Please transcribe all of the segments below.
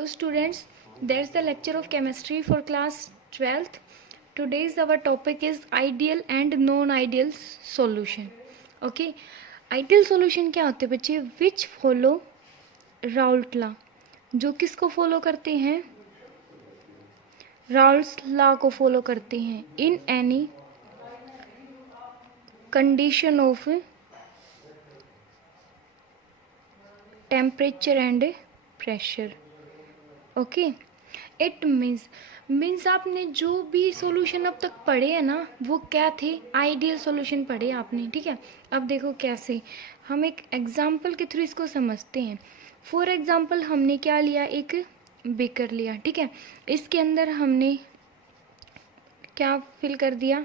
Hello students, there's the lecture of chemistry for class 12th. Today's our topic is ideal and non-ideal solution. Okay, ideal solution क्या होते हैं बच्चे? Which follow Raoult law, जो किसको follow करते हैं? Raoult's law को follow करते हैं in any condition of temperature and pressure. Okay, it means आपने जो भी सॉल्यूशन अब तक पढ़े हैं ना, वो क्या थे? आइडियल सॉल्यूशन पढ़े आपने. ठीक है, अब देखो कैसे हम एक एग्जाम्पल के थ्रू इसको समझते हैं. फॉर एग्जाम्पल हमने क्या लिया? एक बेकर लिया. ठीक है, इसके अंदर हमने क्या फिल कर दिया?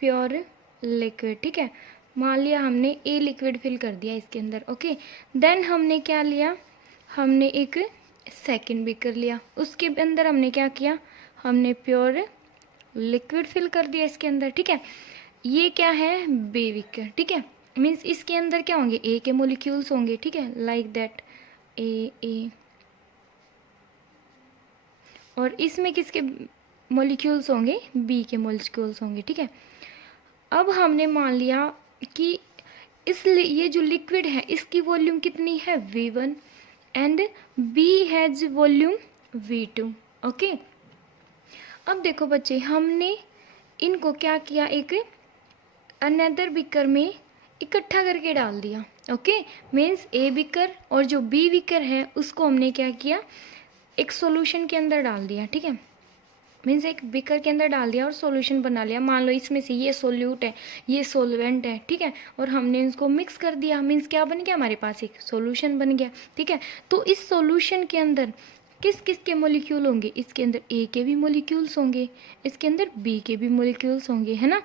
Pure liquid. ठीक है, मान लिया हमने ए लिक्विड फिल कर दिया इसके अंदर. ओके, देन हमने क्या लिया? हमने एक सेकंड बीकर लिया. उसके अंदर हमने क्या किया? हमने प्योर लिक्विड फिल कर दिया इसके अंदर. ठीक है, ये क्या है? B beaker. ठीक है, मीन्स इसके अंदर क्या होंगे? ए के मोलिक्यूल्स होंगे. ठीक है, लाइक दैट ए. और इसमें किसके मोलिक्यूल्स होंगे? बी के मोलिक्यूल्स होंगे. ठीक है, अब हमने मान लिया कि ये जो लिक्विड है इसकी वॉल्यूम कितनी है? V1 and B has volume V2. Okay, अब देखो बच्चे, हमने इनको क्या किया? एक अनदर बीकर में इकट्ठा करके डाल दिया. ओके, मीन्स ए बीकर और जो बी बीकर है उसको हमने क्या किया? एक सॉल्यूशन के अंदर डाल दिया. ठीक है, मीन्स एक बीकर के अंदर डाल दिया और सॉल्यूशन बना लिया. मान लो इसमें से ये सोल्यूट है, ये सोलवेंट है. ठीक है, और हमने इसको मिक्स कर दिया. मीन्स क्या बन गया? हमारे पास एक सॉल्यूशन बन गया. ठीक है, तो इस सॉल्यूशन के अंदर किस किस के मोलिक्यूल होंगे? इसके अंदर ए के भी मोलिक्यूल्स होंगे, इसके अंदर बी के भी मोलिक्यूल्स होंगे, है ना?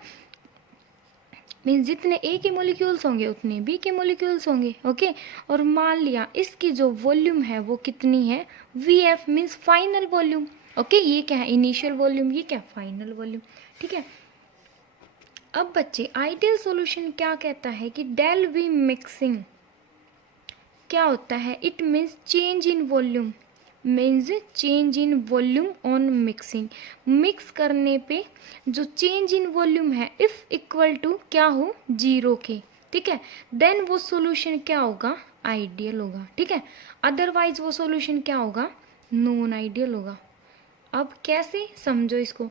मीन्स जितने ए के मोलिक्यूल्स होंगे उतने बी के मोलिक्यूल्स होंगे. ओके, और मान लिया इसकी जो वॉल्यूम है वो कितनी है? VF means final volume. Okay, ये क्या है? Initial volume. ये क्या? Final volume. ठीक है, अब बच्चे आइडियल सॉल्यूशन क्या कहता है कि डेल वी मिक्सिंग क्या होता है? It means change in volume. Means change in volume on mixing. Mix करने पे जो चेंज इन वॉल्यूम है इफ इक्वल टू क्या हो? 0 के. ठीक है, देन वो सॉल्यूशन क्या होगा? आइडियल होगा. ठीक है, अदरवाइज वो सॉल्यूशन क्या होगा? नॉन आइडियल होगा. अब कैसे समझो इसको?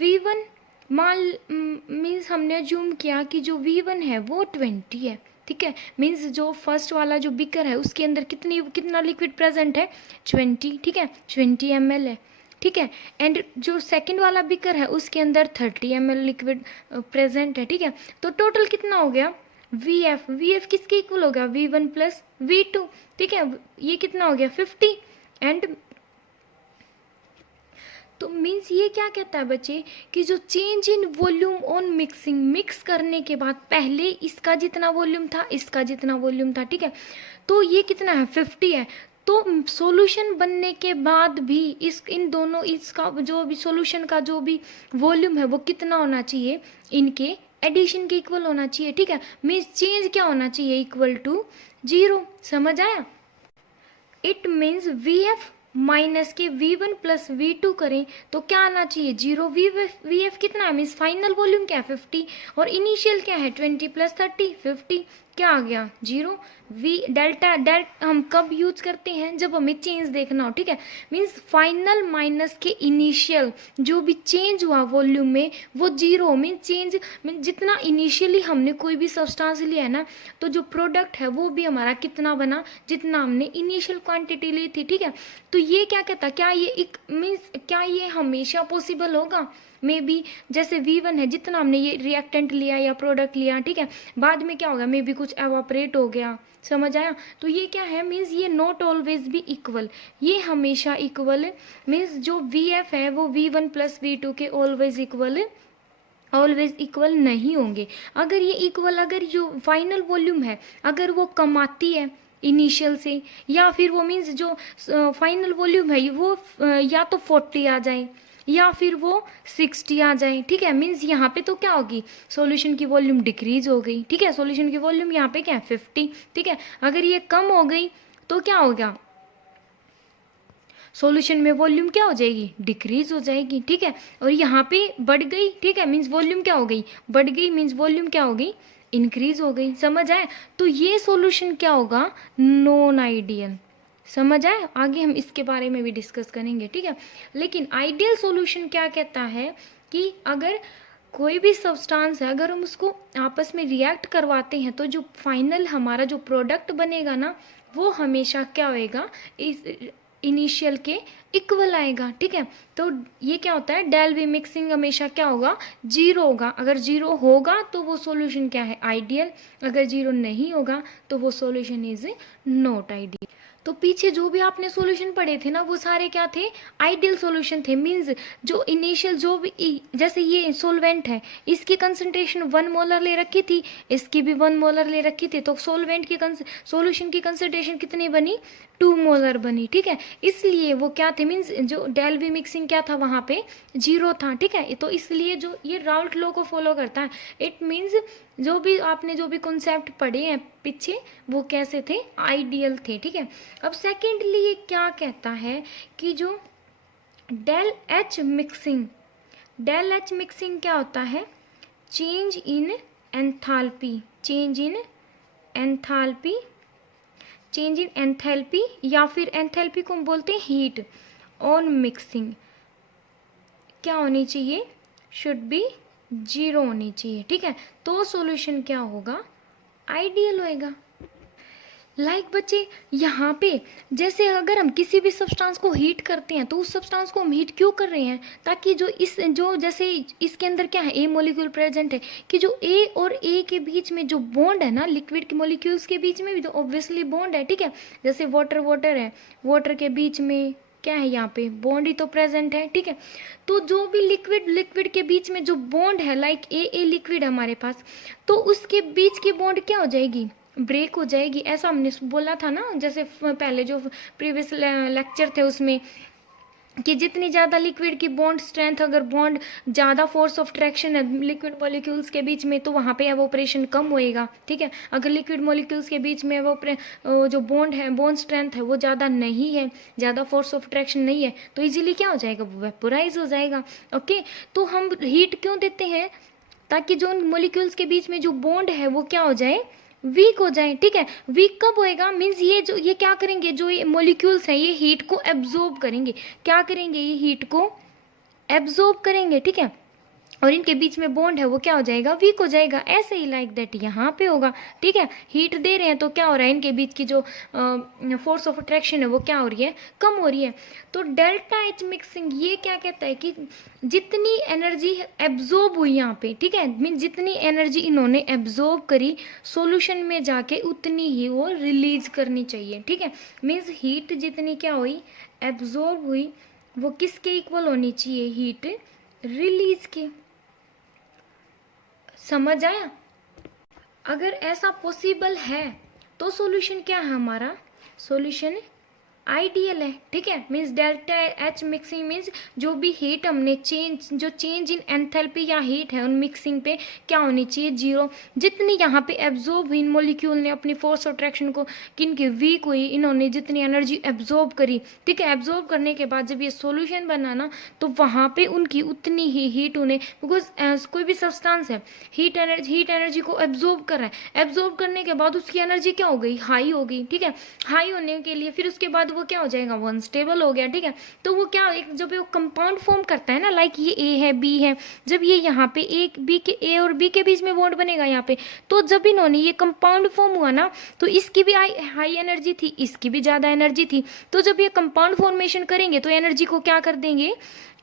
V1 मीन्स हमने अज्यूम किया कि जो V1 है वो 20 है. ठीक है, मीन्स जो फर्स्ट वाला जो बीकर है उसके अंदर कितना लिक्विड प्रेजेंट है? 20. ठीक है, 20 ml है. ठीक है, एंड जो सेकंड वाला बीकर है उसके अंदर 30 ml लिक्विड प्रेजेंट है. ठीक है, तो टोटल कितना हो गया? VF किसके इक्वल हो गया? V1 plus V2. ठीक है, ये कितना हो गया? 50. एंड तो मीन्स ये क्या कहता है बच्चे कि जो change in volume on mixing, mix करने के बाद पहले इसका जितना वॉल्यूम था इसका जितना वॉल्यूम था. ठीक है, तो ये कितना है? 50 है. तो सॉल्यूशन बनने के बाद भी इन दोनों इसका जो भी सॉल्यूशन का जो भी वॉल्यूम है वो कितना होना चाहिए? इनके एडिशन के इक्वल होना चाहिए. ठीक है, मीन्स चेंज क्या होना चाहिए? Equal to 0. समझ आया? इट मीन्स VF माइनस के V1 प्लस V2 करें तो क्या आना चाहिए? 0. VF कितना है? मीन्स फाइनल वॉल्यूम क्या है? 50. और इनिशियल क्या है? 20 प्लस 30 50. क्या आ गया? 0. डेल्टा हम कब यूज करते हैं? जब हमें चेंज देखना हो. ठीक है, मीन्स फाइनल माइनस के इनिशियल जो भी चेंज हुआ वॉल्यूम में वो 0. मीन्स चेंज जितना इनिशियली हमने कोई भी सब्सटेंस लिया है ना, तो जो प्रोडक्ट है वो भी हमारा कितना बना? जितना हमने इनिशियल क्वांटिटी ली थी. ठीक है, तो ये क्या कहता? क्या ये एक मीन्स क्या ये हमेशा पॉसिबल होगा? मे बी जैसे V1 है, जितना हमने ये रिएक्टेंट लिया या प्रोडक्ट लिया, ठीक है, बाद में क्या होगा? मे बी कुछ एवापरेट हो गया. समझ आया? तो ये क्या है? मीन्स ये नॉट ऑलवेज भी इक्वल. ये हमेशा इक्वल मीन्स जो VF है वो V1 प्लस V2 के ऑलवेज इक्वल नहीं होंगे. अगर ये इक्वल, अगर जो फाइनल वॉल्यूम है अगर वो कम आती है इनिशियल से, या फिर वो मीन्स जो फाइनल वॉल्यूम है वो या तो 40 आ जाए या फिर वो 60 आ जाए. ठीक है, मीन्स यहाँ पे तो क्या होगी? सॉल्यूशन की वॉल्यूम डिक्रीज हो गई. ठीक है, सॉल्यूशन की वॉल्यूम यहाँ पे क्या है? 50. ठीक है, अगर ये कम हो गई तो क्या हो गया? सॉल्यूशन में वॉल्यूम क्या हो जाएगी, डिक्रीज हो जाएगी, ठीक है। और यहाँ पे बढ़ गई, ठीक है, मीन्स वॉल्यूम क्या हो गई, बढ़ गई, मीन्स वॉल्यूम क्या हो गई, इंक्रीज हो गई। समझ आए? तो ये सॉल्यूशन क्या होगा, नॉन आइडियल। समझ आए? आगे हम इसके बारे में भी डिस्कस करेंगे, ठीक है। लेकिन आइडियल सॉल्यूशन क्या कहता है कि अगर कोई भी सब्सटेंस है, अगर हम उसको आपस में रिएक्ट करवाते हैं तो जो फाइनल हमारा जो प्रोडक्ट बनेगा ना, वो हमेशा क्या होएगा, इस इनिशियल के इक्वल आएगा, ठीक है। तो ये क्या होता है, डेल वी मिक्सिंग हमेशा क्या होगा, जीरो होगा। अगर जीरो होगा तो वो सॉल्यूशन क्या है, आइडियल। अगर जीरो नहीं होगा तो वो सॉल्यूशन इज नॉट आइडियल। तो पीछे जो भी आपने सॉल्यूशन पढ़े थे ना, वो सारे क्या थे, आइडियल सॉल्यूशन थे। मींस जो इनिशियल जो भी, जैसे ये सॉल्वेंट है, इसकी कंसंट्रेशन 1 मोलर ले रखी थी, इसकी भी 1 मोलर ले रखी थी, तो सॉल्वेंट की सॉल्यूशन की कंसंट्रेशन कितनी बनी, 2 मोलर बनी, ठीक है। इसलिए वो क्या थे, मीन्स जो डेल वी मिक्सिंग क्या था, वहाँ पे जीरो था, ठीक है। तो इसलिए जो ये राउल्ट लॉ को फॉलो करता है। इट मीन्स जो भी आपने जो भी कॉन्सेप्ट पढ़े हैं पीछे, वो कैसे थे, आइडियल थे, ठीक है। अब सेकेंडली ये क्या कहता है कि जो del H mixing, del H mixing क्या होता है, change in enthalpy, change in enthalpy, change in enthalpy, या फिर एंथैल्पी को हम बोलते हैं हीट ऑन मिक्सिंग, क्या होनी चाहिए, शुड बी जीरो होनी चाहिए, ठीक है। तो सॉल्यूशन क्या होगा, आइडियल होएगा। लाइक बच्चे यहाँ पे जैसे अगर हम किसी भी सब्सटेंस को हीट करते हैं तो उस सब्सटेंस को हम हीट क्यों कर रहे हैं, ताकि जो जैसे इसके अंदर क्या है, ए मॉलिक्यूल प्रेजेंट है, कि जो ए और ए के बीच में जो बॉन्ड है ना, लिक्विड के मॉलिक्यूल्स के बीच में भी तो ऑब्वियसली बॉन्ड है, ठीक है। जैसे वाटर है, वाटर के बीच में क्या है, यहाँ पे बॉन्ड ही तो प्रेजेंट है, ठीक है। तो जो भी लिक्विड के बीच में जो बॉन्ड है, लाइक ए लिक्विड है हमारे पास, तो उसके बीच की बॉन्ड क्या हो जाएगी, ब्रेक हो जाएगी। ऐसा हमने बोला था ना, जैसे पहले जो प्रीवियस लेक्चर थे उसमें, कि जितनी ज़्यादा लिक्विड की बॉन्ड स्ट्रेंथ, अगर बॉन्ड ज़्यादा फोर्स ऑफ ट्रैक्शन है लिक्विड मॉलिक्यूल्स के बीच में, तो वहाँ पे एवोपरेशन कम होएगा, ठीक है। अगर लिक्विड मॉलिक्यूल्स के बीच में जो बॉन्ड है, बॉन्ड स्ट्रेंथ है, वो ज़्यादा नहीं है, ज़्यादा फोर्स ऑफ ट्रैक्शन नहीं है, तो इजीली क्या हो जाएगा, वो वेपोराइज हो जाएगा। ओके, तो हम हीट क्यों देते हैं, ताकि जो मॉलिक्यूल्स के बीच में जो बॉन्ड है वो क्या हो जाए, वीक हो जाए, ठीक है। वीक कब होएगा, मीन्स ये क्या करेंगे, जो ये मॉलिक्यूल्स हैं ये हीट को एब्जॉर्ब करेंगे, क्या करेंगे, ये हीट को एब्जॉर्ब करेंगे, ठीक है। और इनके बीच में बॉन्ड है वो क्या हो जाएगा, वीक हो जाएगा। ऐसे ही लाइक दैट यहाँ पे होगा, ठीक है। हीट दे रहे हैं तो क्या हो रहा है, इनके बीच की जो फोर्स ऑफ अट्रैक्शन है वो क्या हो रही है, कम हो रही है। तो डेल्टा एच मिक्सिंग ये क्या कहता है कि जितनी एनर्जी एब्जॉर्ब हुई यहाँ पे, ठीक है, मीन जितनी एनर्जी इन्होंने एब्जॉर्ब करी सॉल्यूशन में जाके, उतनी ही वो रिलीज करनी चाहिए, ठीक है। मीन्स हीट जितनी क्या हुई, एब्जॉर्ब हुई, वो किसके इक्वल होनी चाहिए, हीट रिलीज के। समझ आया? अगर ऐसा पॉसिबल है तो सॉल्यूशन क्या है हमारा, सॉल्यूशन आइडियल है, ठीक है। Means delta H mixing means जो भी हीट हमने चेंज इन एंथैल्पी या हीट है उन मिक्सिंग पे क्या होनी चाहिए, जीरो। जितनी यहाँ पे एब्जॉर्ब हुई, मॉलिक्यूल ने अपनी फोर्स अट्रैक्शन को किनकी वीक हुई, इन्होंने जितनी एनर्जी एब्जॉर्ब करी, ठीक है, एब्जॉर्ब करने के बाद जब ये सॉल्यूशन बना ना, तो वहाँ पे उनकी उतनी ही हीट उन्हें, बिकॉज कोई भी सब्सटेंस है हीट एनर्जी को एब्जॉर्ब कर रहा है, एब्जॉर्ब करने के बाद उसकी एनर्जी क्या हो गई, हाई हो गई, ठीक है। हाई होने के लिए फिर उसके बाद वो क्या हो जाएगा, वो अनस्टेबल हो गया, ठीक है। तो वो क्या, एक जब वो कंपाउंड फॉर्म करता है ना, लाइक ये ए है, बी है, जब ये यहाँ पे एक बी के ए और बी के बीच में बॉन्ड बनेगा यहाँ पे, तो जब इन्होंने ये कंपाउंड फॉर्म हुआ ना, तो इसकी भी हाई एनर्जी थी, इसकी भी ज़्यादा एनर्जी थी। तो जब ये कंपाउंड फॉर्मेशन करेंगे तो एनर्जी को क्या कर देंगे,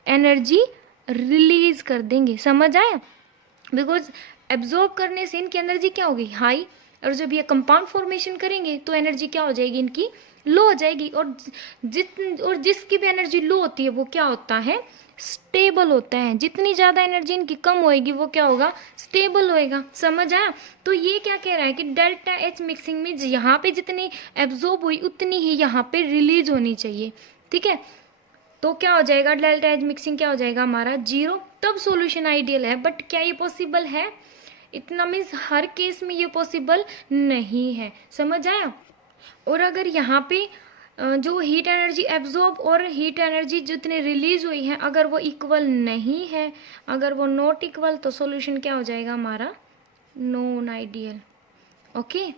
एनर्जी रिलीज कर देंगे। समझ आया? बिकॉज एब्जॉर्ब करने से इनकी एनर्जी क्या होगी, हाई, और जब ये कंपाउंड फॉर्मेशन करेंगे तो एनर्जी क्या हो जाएगी, इनकी लो हो जाएगी। और जिसकी भी एनर्जी लो होती है वो क्या होता है, स्टेबल होता है। जितनी ज़्यादा एनर्जी इनकी कम होएगी वो क्या होगा, स्टेबल होएगा। समझ आया? तो ये क्या कह रहा है कि डेल्टा एच मिक्सिंग में यहाँ पे जितनी एब्जॉर्ब हुई उतनी ही यहाँ पे रिलीज होनी चाहिए, ठीक है। तो क्या हो जाएगा, डेल्टा एच मिक्सिंग क्या हो जाएगा हमारा, जीरो। तब सॉल्यूशन आइडियल है। बट क्या ये पॉसिबल है, इतना मीन्स हर केस में ये पॉसिबल नहीं है। समझ आया? और अगर यहाँ पे जो हीट एनर्जी एब्जॉर्ब और हीट एनर्जी जितने रिलीज हुई है, अगर वो इक्वल नहीं है, अगर वो नॉट इक्वल, तो सॉल्यूशन क्या हो जाएगा हमारा, non ideal. Okay,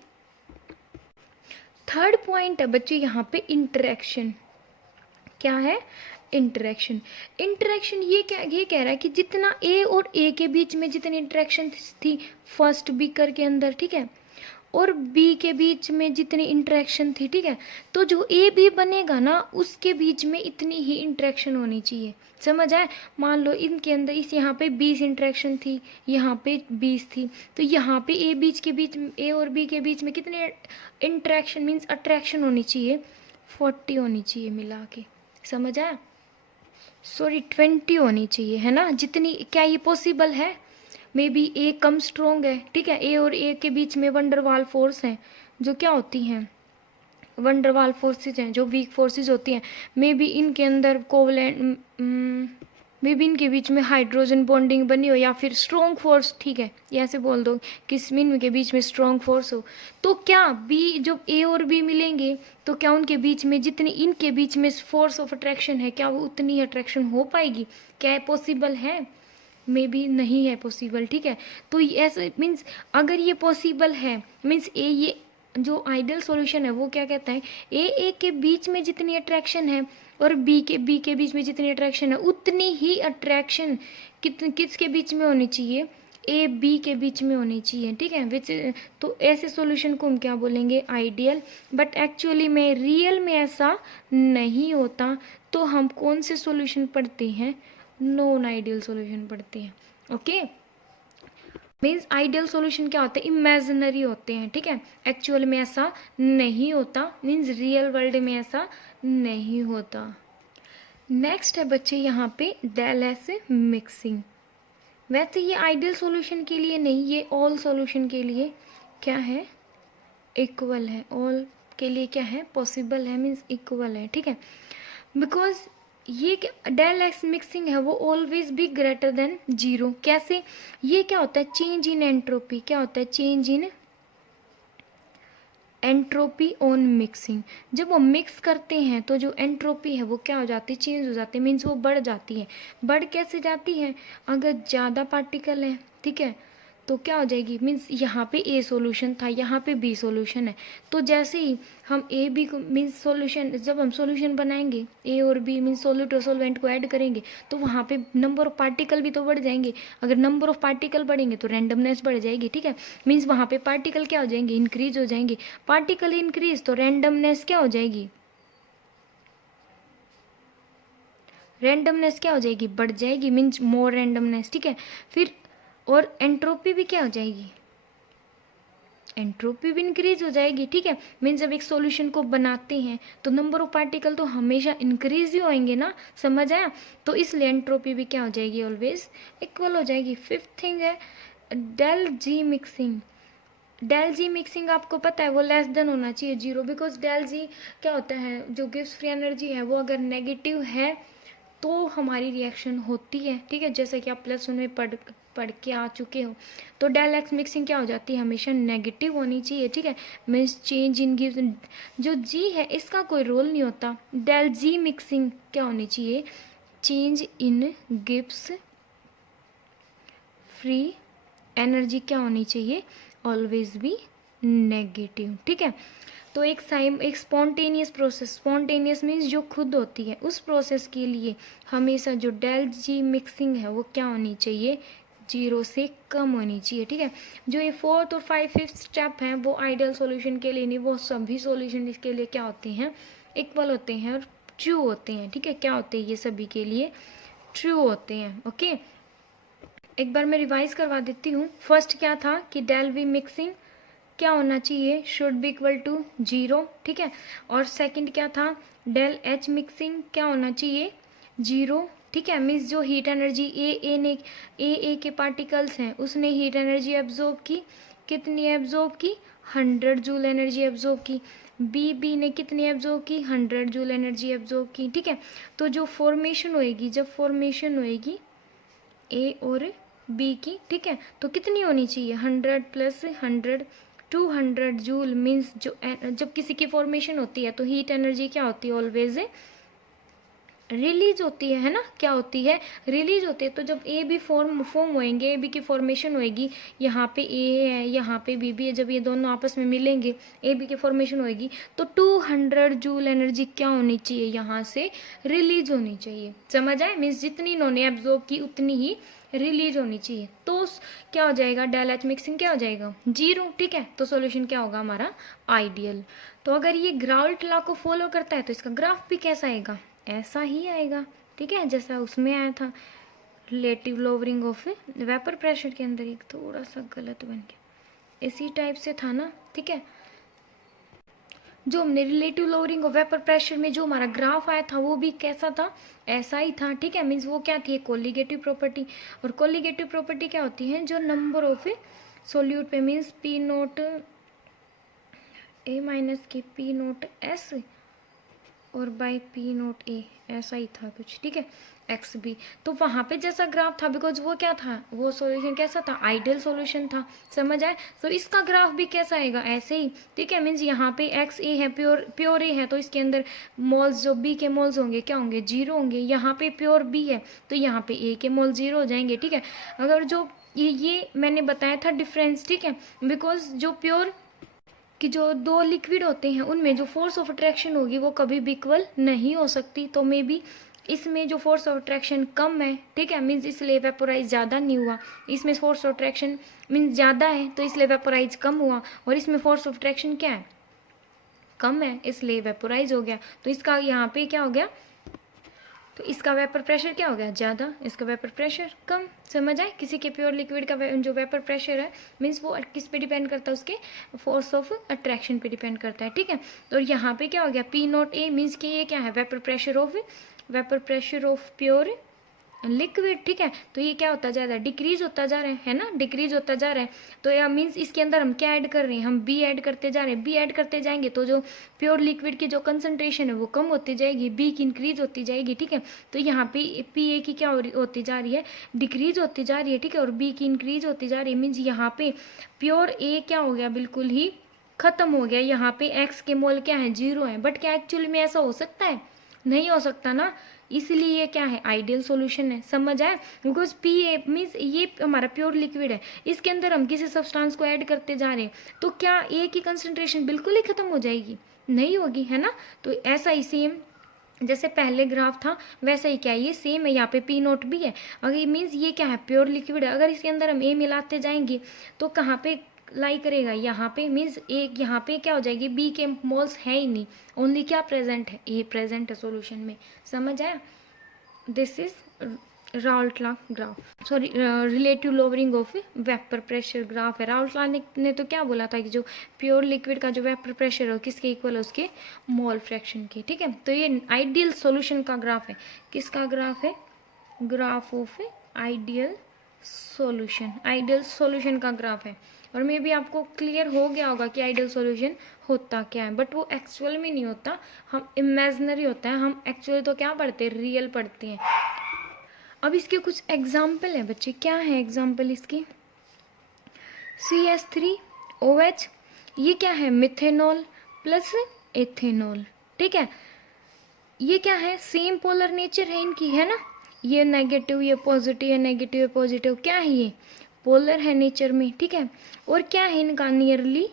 third point है बच्चे यहाँ पे इंटरेक्शन। क्या है, इंटरेक्शन। इंटरेक्शन ये कह रहा है कि जितना ए और ए के बीच में जितनी इंटरेक्शन थी फर्स्ट बीकर के अंदर, ठीक है, और बी के बीच में जितनी इंटरेक्शन थी, ठीक है, तो जो ए बी बनेगा ना उसके बीच में इतनी ही इंटरेक्शन होनी चाहिए। समझ आए? मान लो इनके अंदर इस यहाँ पे 20 इंटरेक्शन थी, यहाँ पे 20 थी, तो यहाँ पे ए और बी के बीच में कितने इंटरेक्शन मीन्स अट्रैक्शन होनी चाहिए, 40 होनी चाहिए मिला के। समझ आया? सॉरी 20 होनी चाहिए, है ना? जितनी, क्या ये पॉसिबल है? May be A come strong है, ठीक है, ए और ए के बीच में वंडरवाल फोर्स हैं, जो क्या होती हैं, वंडरवाल फोर्सेज हैं, जो वीक फोर्सेज होती हैं। मे बी इनके अंदर कोवलेंट, मे बी इनके बीच में हाइड्रोजन बॉन्डिंग बनी हो, या फिर स्ट्रॉन्ग फोर्स, ठीक है, ये ऐसे बोल दो कि इनके बीच में स्ट्रॉन्ग फोर्स हो। तो क्या बी, जब ए और बी मिलेंगे तो क्या उनके बीच में जितनी इनके बीच में फोर्स ऑफ अट्रैक्शन है, क्या वो उतनी अट्रैक्शन हो पाएगी? क्या पॉसिबल है? मे बी नहीं है पॉसिबल, ठीक है। तो ऐसे मीन्स अगर ये पॉसिबल है, मीन्स ए, ये जो आइडियल सॉल्यूशन है वो क्या कहता है, ए के बीच में जितनी अट्रैक्शन है और बी के बीच में जितनी अट्रैक्शन है, उतनी ही अट्रैक्शन किसके बीच में होनी चाहिए, ए बी के बीच में होनी चाहिए, ठीक है। विच, तो ऐसे सॉल्यूशन को हम क्या बोलेंगे, आइडियल। बट एक्चुअली में रियल में ऐसा नहीं होता, तो हम कौन से सॉल्यूशन पढ़ते हैं, नॉन आइडियल सॉल्यूशन पढ़ते हैं। ओके, मीन्स आइडियल सॉल्यूशन क्या होते हैं, इमेजिनरी होते हैं, ठीक है, एक्चुअल में ऐसा नहीं होता, मीन्स रियल वर्ल्ड में ऐसा नहीं होता। नेक्स्ट है बच्चे यहाँ पे डेल एस मिक्सिंग। वैसे ये आइडियल सॉल्यूशन के लिए नहीं, ये ऑल सॉल्यूशन के लिए क्या है, इक्वल है, ऑल के लिए क्या है, पॉसिबल है, मीन्स इक्वल है, ठीक है। बिकॉज ये डेल एक्स मिक्सिंग है वो ऑलवेज भी ग्रेटर देन जीरो। कैसे? ये क्या होता है, चेंज इन एंट्रोपी। क्या होता है, change in entropy on mixing. जब वो मिक्स करते हैं तो जो एंट्रोपी है वो क्या हो जाती है, चेंज हो जाती है, मीन्स वो बढ़ जाती है। बढ़ कैसे जाती है, अगर ज़्यादा पार्टिकल है, ठीक है, तो क्या हो जाएगी, मीन्स यहाँ पे ए सॉल्यूशन था, यहाँ पे बी सॉल्यूशन है, तो जैसे ही हम ए बी को मीन्स सॉल्यूशन, जब हम सॉल्यूशन बनाएंगे ए और बी मीन्स सोल्यूट और सॉल्वेंट को ऐड करेंगे, तो वहाँ पे नंबर ऑफ पार्टिकल भी तो बढ़ जाएंगे। अगर नंबर ऑफ पार्टिकल बढ़ेंगे तो रैंडमनेस बढ़ जाएगी, ठीक है, मीन्स वहाँ पे पार्टिकल क्या हो जाएंगे, इंक्रीज हो जाएंगे। पार्टिकल इंक्रीज तो रैंडमनेस क्या हो जाएगी, रैंडमनेस क्या हो जाएगी, बढ़ जाएगी, मीन्स मोर रैंडमनेस, ठीक है। फिर और एंट्रोपी भी क्या हो जाएगी, एंट्रोपी भी इंक्रीज हो जाएगी, ठीक है। मीन्स जब एक सॉल्यूशन को बनाते हैं तो नंबर ऑफ पार्टिकल तो हमेशा इंक्रीज ही होंगे ना, समझ आया? तो इसलिए एंट्रोपी भी क्या हो जाएगी, ऑलवेज इक्वल हो जाएगी। फिफ्थ थिंग है डेल जी मिक्सिंग। डेल जी मिक्सिंग आपको पता है वो लेस देन होना चाहिए जीरो, बिकॉज डेल जी क्या होता है, जो गिव्स फ्री एनर्जी है वो अगर नेगेटिव है तो हमारी रिएक्शन होती है, ठीक है, जैसे कि आप प्लस वन में पढ़ के आ चुके हो। तो डेल एक्स मिक्सिंग क्या हो जाती है, हमेशा नेगेटिव होनी चाहिए, ठीक है, मीन्स चेंज इन गिव्स, जो जी है इसका कोई रोल नहीं होता। डेल जी मिक्सिंग क्या होनी चाहिए, change in gives free energy क्या होनी चाहिए, ऑलवेज भी नेगेटिव, ठीक है। तो एक स्पॉन्टेनियस प्रोसेस, स्पॉन्टेनियस मीन्स जो खुद होती है, उस प्रोसेस के लिए हमेशा जो डेल जी मिक्सिंग है वो क्या होनी चाहिए, जीरो से कम होनी चाहिए, ठीक है। जो ये फोर्थ और फिफ्थ स्टेप है वो आइडियल सॉल्यूशन के लिए नहीं, वो सभी सॉल्यूशन इसके लिए क्या होते हैं, इक्वल होते हैं और ट्रू होते हैं, ठीक है। क्या होते हैं ये सभी के लिए, ट्रू होते हैं। ओके, एक बार मैं रिवाइज करवा देती हूँ। फर्स्ट क्या था कि डेल वी मिक्सिंग क्या होना चाहिए, should be equal to zero, ठीक है। और सेकंड क्या था, डेल एच मिक्सिंग क्या होना चाहिए, जीरो, ठीक है, मीन्स जो हीट एनर्जी ए के पार्टिकल्स हैं उसने हीट एनर्जी एब्जॉर्ब की, कितनी एब्जॉर्ब की, 100 जूल एनर्जी एब्जॉर्ब की। बी ने कितनी एब्जॉर्ब की, 100 जूल एनर्जी एब्जॉर्ब की, ठीक है। तो जो फॉर्मेशन होएगी, जब फॉर्मेशन होएगी ए और बी की, ठीक है, तो कितनी होनी चाहिए, 100 + 100 200 जूल मीन्स जब किसी की फॉर्मेशन होती है तो हीट एनर्जी क्या होती है, ऑलवेज रिलीज होती है ना, क्या होती है, रिलीज होती है। तो जब ए बी फॉर्म होएंगे, ए बी की फॉर्मेशन होएगी, यहाँ पे ए है यहाँ पे बी भी है, जब ये दोनों आपस में मिलेंगे ए बी की फॉर्मेशन होएगी तो 200 जूल एनर्जी क्या होनी चाहिए, यहाँ से रिलीज होनी चाहिए। समझ आए, मीन्स जितनी इन्होंने एब्जॉर्ब की उतनी ही रिलीज होनी चाहिए। तो क्या हो जाएगा, डेल एच मिक्सिंग क्या हो जाएगा, 0। ठीक है, तो सॉल्यूशन क्या होगा हमारा, आइडियल। तो अगर ये ग्राउल्ट लॉ को फॉलो करता है तो इसका ग्राफ भी कैसा आएगा, ऐसा ही आएगा। ठीक है, जैसा उसमें आया था relative lowering of vapour pressure के अंदर, एक थोड़ा सा गलत बन गया, इसी टाइप से था ना। ठीक है, जो हमने relative lowering of vapour pressure में जो हमारा ग्राफ आया था वो भी कैसा था, ऐसा ही था। ठीक है, मीन्स वो क्या थी, कोलिगेटिव प्रॉपर्टी। और कोलिगेटिव प्रॉपर्टी क्या होती है, जो नंबर ऑफ सोल्यूट पे मीन्स पी नोट ए माइनस के पी नोट एस और बाई पी नोट ए, ऐसा ही था कुछ। ठीक है, एक्स बी, तो वहाँ पे जैसा ग्राफ था, बिकॉज वो क्या था, वो सॉल्यूशन कैसा था, आइडियल सॉल्यूशन था। समझ आए, तो इसका ग्राफ भी कैसा आएगा, ऐसे ही। ठीक है, मीन्स यहाँ पे एक्स ए है, प्योर ए है, तो इसके अंदर मोल्स जो बी के मोल्स होंगे क्या होंगे, 0 होंगे। यहाँ पे प्योर बी है तो यहाँ पे ए के मोल 0 हो जाएंगे। ठीक है, अगर जो ये मैंने बताया था डिफरेंस, ठीक है, बिकॉज जो प्योर कि जो दो लिक्विड होते हैं उनमें जो फोर्स ऑफ अट्रैक्शन होगी वो कभी भी इक्वल नहीं हो सकती। तो मे बी इसमें जो फोर्स ऑफ अट्रैक्शन कम है, ठीक है, मीन्स इसलिए वेपोराइज ज़्यादा नहीं हुआ। इसमें फोर्स ऑफ अट्रैक्शन मीन्स ज़्यादा है तो इसलिए वेपोराइज कम हुआ, और इसमें फोर्स ऑफ अट्रैक्शन क्या है, कम है, इसलिए वेपोराइज हो गया। तो इसका यहाँ पे क्या हो गया, तो इसका वेपर प्रेशर क्या हो गया, ज़्यादा, इसका वेपर प्रेशर कम। समझ आए, किसी के प्योर लिक्विड का जो वेपर प्रेशर है मीन्स वो किस पे डिपेंड करता है, उसके फोर्स ऑफ अट्रैक्शन पे डिपेंड करता है। ठीक है, तो यहाँ पे क्या हो गया, पी नॉट ए मीन्स कि ये क्या है, vapour pressure of pure liquid. ठीक है, तो ये क्या होता जा रहा है, डिक्रीज होता जा रहा है ना, डिक्रीज होता जा रहा है। तो यह मीन्स इसके अंदर हम क्या ऐड कर रहे हैं, हम बी ऐड करते जा रहे हैं। बी ऐड करते जाएंगे तो जो प्योर लिक्विड की जो कंसंट्रेशन है वो कम होती जाएगी, बी की इंक्रीज होती जाएगी। ठीक है, तो यहाँ पे पी ए की क्या होती जा रही है, डिक्रीज होती जा रही है। ठीक है, और बी की इंक्रीज होती जा रही है, मीन्स यहाँ पे प्योर ए क्या हो गया, बिल्कुल ही खत्म हो गया। यहाँ पे एक्स के मोल क्या है, 0 है। बट क्या एक्चुअली में ऐसा हो सकता है, नहीं हो सकता ना, इसलिए ये क्या है, आइडियल सॉल्यूशन है। समझ आए, बिकॉज पी ए मीन्स ये हमारा प्योर लिक्विड है, इसके अंदर हम किसी सब्सटेंस को ऐड करते जा रहे हैं तो क्या ए की कंसंट्रेशन बिल्कुल ही खत्म हो जाएगी, नहीं होगी, है ना। तो ऐसा ही सेम जैसे पहले ग्राफ था वैसा ही क्या ये सेम है, यहाँ पे पी नोट भी है। अगर मीन्स ये क्या है, प्योर लिक्विड है, अगर इसके अंदर हम ए मिलाते जाएंगे तो कहाँ पे लाई करेगा, यहाँ पे मीन्स एक यहाँ पे क्या हो जाएगी, बी के मोल्स है ही नहीं, ओनली क्या प्रेजेंट है, ए प्रेजेंट है सॉल्यूशन में। समझ आया, this is Raoult law graph, sorry relative lowering of vapour pressure graph है। राउल्ट लॉ ने तो क्या बोला था कि जो प्योर लिक्विड का जो वेपर प्रेशर है किसके इक्वल है, उसके मोल फ्रैक्शन के। ठीक है, तो ये आइडियल सॉल्यूशन का ग्राफ है, किसका ग्राफ है, ग्राफ ऑफ आइडियल सॉल्यूशन का ग्राफ है। और मे भी आपको क्लियर हो गया होगा कि आइडियल सॉल्यूशन होता क्या है, बट वो एक्चुअल में नहीं होता, हम इमेजिनरी होता है, हम एक्चुअली तो क्या पढ़ते हैं, रियल पढ़ते हैं। अब इसके कुछ एग्जाम्पल है बच्चे, क्या है एग्जाम्पल इसकी, CH3OH, ये क्या है, मिथेनॉल प्लस एथेनॉल। ठीक है, ये क्या है, सेम पोलर नेचर है इनकी, है ना, ये नेगेटिव ये पॉजिटिव है, नेगेटिव है पॉजिटिव, क्या है ये पोलर है नेचर में। ठीक है, और क्या है इनका नियरली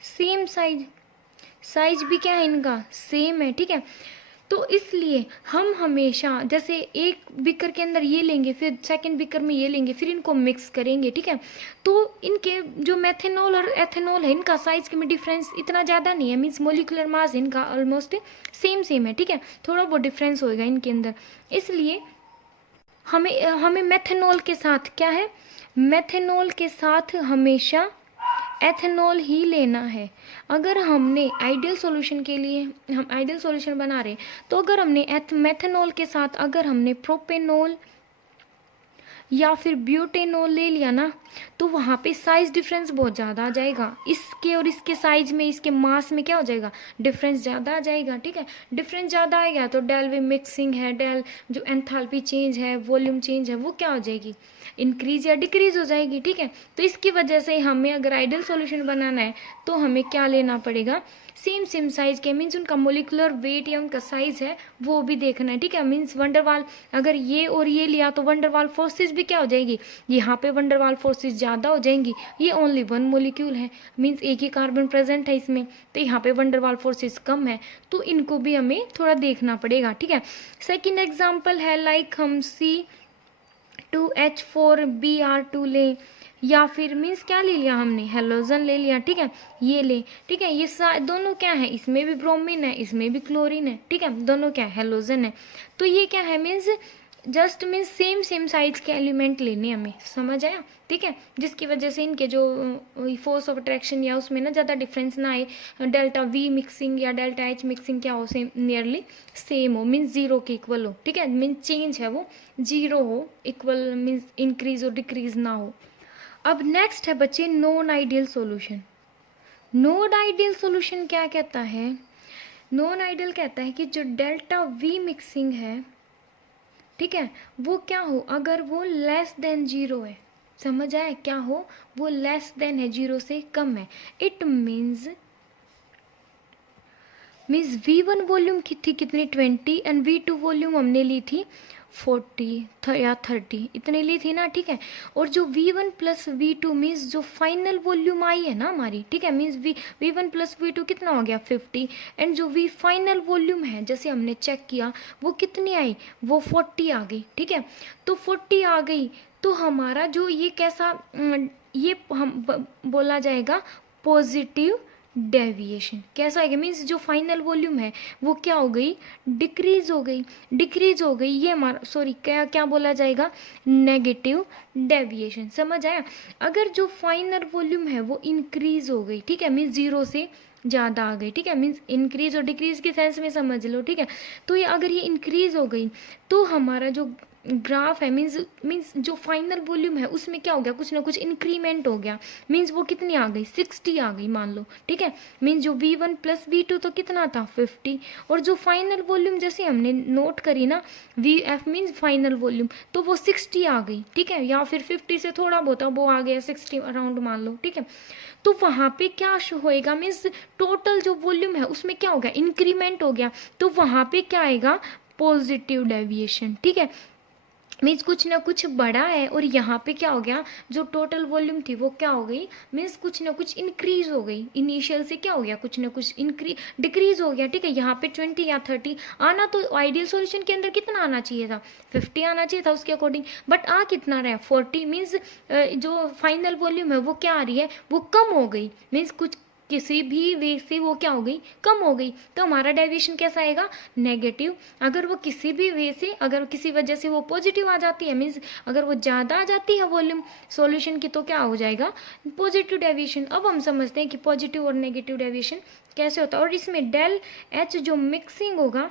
सेम साइज भी क्या है इनका सेम है। ठीक है, तो इसलिए हम हमेशा जैसे एक बीकर के अंदर ये लेंगे, फिर सेकंड बीकर में ये लेंगे, फिर इनको मिक्स करेंगे। ठीक है, तो इनके जो मेथेनॉल और एथेनॉल है इनका साइज में डिफरेंस इतना ज़्यादा नहीं है, मीन्स मोलिकुलर मास इनका ऑलमोस्ट सेम है। ठीक है, थोड़ा बहुत डिफरेंस होएगा इनके अंदर, इसलिए हमें मेथेनॉल के साथ क्या है, मेथेनॉल के साथ हमेशा एथेनॉल ही लेना है। अगर हमने आइडियल सॉल्यूशन के लिए हम आइडियल सॉल्यूशन बना रहे हैं तो अगर हमने मेथेनॉल के साथ अगर हमने प्रोपेनॉल या फिर ब्यूटेनॉल ले लिया ना, तो वहाँ पे साइज डिफरेंस बहुत ज़्यादा आ जाएगा। इसके और इसके साइज में, इसके मास में क्या हो जाएगा, डिफरेंस ज़्यादा आ जाएगा। ठीक है, डिफरेंस ज़्यादा आएगा तो डेल वी मिक्सिंग है, डेल जो एंथैल्पी चेंज है, वॉल्यूम चेंज है, वो क्या हो जाएगी, इंक्रीज या डिक्रीज हो जाएगी। ठीक है, तो इसकी वजह से हमें अगर आइडियल सॉल्यूशन बनाना है तो हमें क्या लेना पड़ेगा, सेम साइज के, मीन्स उनका मोलिकुलर वेट या उनका साइज है वो भी देखना है। ठीक है, मीन्स वंडरवाल अगर ये और ये लिया तो वंडरवाल फोर्सेस भी क्या हो जाएगी, यहाँ पे वंडरवाल फोर्सेस ज़्यादा हो जाएंगी। ये ओनली वन मोलिक्यूल है, मीन्स एक ही कार्बन प्रेजेंट है इसमें, तो यहाँ पे वंडरवाल फोर्सेस कम है, तो इनको भी हमें थोड़ा देखना पड़ेगा। ठीक है, सेकेंड एग्जाम्पल है लाइक हम C2H4Br2 लें, या फिर मीन्स क्या ले लिया हमने, हेलोजन ले लिया। ठीक है, ये ले, ठीक है, ये दोनों क्या है, इसमें भी ब्रोमीन है, इसमें भी क्लोरीन है। ठीक है, दोनों क्या है, हेलोजन है। तो ये क्या है, means just means same size के एलिमेंट लेने हमें, समझ आया। ठीक है, जिसकी वजह से इनके जो फोर्स ऑफ अट्रैक्शन या उसमें ना ज़्यादा डिफरेंस ना आए, डेल्टा वी मिक्सिंग या डेल्टा एच मिक्सिंग क्या हो, सेम नियरली सेम हो, मीन्स जीरो के इक्वल हो। ठीक है, मीन्स चेंज है वो जीरो हो, इक्वल मीन्स इंक्रीज और डिक्रीज ना हो। अब नेक्स्ट है बच्चे non ideal solution. Non ideal solution क्या कहता है, नॉन आइडियल कहता है कि जो डेल्टा वी मिक्सिंग है, ठीक है, वो क्या हो, अगर वो लेस देन जीरो है, समझ आए, क्या हो, वो लेस देन है, जीरो से कम है। इट मीन्स V1 वॉल्यूम की थी कितनी 20 एंड V2 वॉल्यूम हमने ली थी 40 या 30 इतनी ली थी ना। ठीक है, और जो V1 प्लस V2 मीन्स जो फाइनल वॉल्यूम आई है ना हमारी, ठीक है, मीन्स V1 प्लस V2 कितना हो गया 50, एंड जो V फाइनल वॉल्यूम है जैसे हमने चेक किया वो कितनी आई, वो 40 आ गई। ठीक है, तो 40 आ गई तो हमारा जो ये कैसा ये हम बोला जाएगा पॉजिटिव डेविएशन। कैसा है, मीन्स जो फाइनल वॉल्यूम है वो क्या हो गई, डिक्रीज हो गई, डिक्रीज हो गई, ये हमारा सॉरी क्या क्या बोला जाएगा, नेगेटिव डेविएशन। समझ आया, अगर जो फाइनल वॉल्यूम है वो इंक्रीज हो गई, ठीक है, मीन्स जीरो से ज़्यादा आ गई, ठीक है, मीन्स इंक्रीज और डिक्रीज के सेंस में समझ लो। ठीक है, तो ये अगर ये इंक्रीज हो गई तो हमारा जो ग्राफ है मीन्स जो फाइनल वॉल्यूम है उसमें क्या हो गया, कुछ ना कुछ इंक्रीमेंट हो गया, मीन्स वो कितनी आ गई 60 आ गई मान लो। ठीक है, मीन्स जो V1 प्लस V2 तो कितना था 50, और जो फाइनल वॉल्यूम जैसे हमने नोट करी ना VF मीन्स फाइनल वॉल्यूम, तो वो 60 आ गई। ठीक है, या फिर 50 से थोड़ा बहुत वो आ गया 60 अराउंड मान लो। ठीक है, तो वहाँ पे क्या होएगा, मीन्स टोटल जो वॉल्यूम है उसमें क्या हो गया, इंक्रीमेंट हो गया, तो वहाँ पे क्या आएगा, पॉजिटिव डेविएशन। ठीक है, मीन्स कुछ ना कुछ बड़ा है, और यहाँ पे क्या हो गया, जो टोटल वॉल्यूम थी वो क्या हो गई, मीन्स कुछ ना कुछ इंक्रीज हो गई, इनिशियल से क्या हो गया, कुछ ना कुछ डिक्रीज हो गया। ठीक है, यहाँ पे 20 या 30 आना तो आइडियल सॉल्यूशन के अंदर कितना आना चाहिए था, 50 आना चाहिए था उसके अकॉर्डिंग, बट आ कितना रहा है 40, मीन्स जो फाइनल वॉल्यूम है वो क्या आ रही है, वो कम हो गई, मीन्स कुछ किसी भी वे से वो क्या हो गई, कम हो गई, तो हमारा डेविएशन कैसा आएगा, नेगेटिव। अगर वो किसी भी वे से, अगर किसी वजह से वो पॉजिटिव आ जाती है, मीन्स अगर वो ज़्यादा आ जाती है वॉल्यूम सॉल्यूशन की, तो क्या हो जाएगा, पॉजिटिव डेविएशन। अब हम समझते हैं कि पॉजिटिव और नेगेटिव डेविएशन कैसे होता है, और इसमें डेल एच जो मिक्सिंग होगा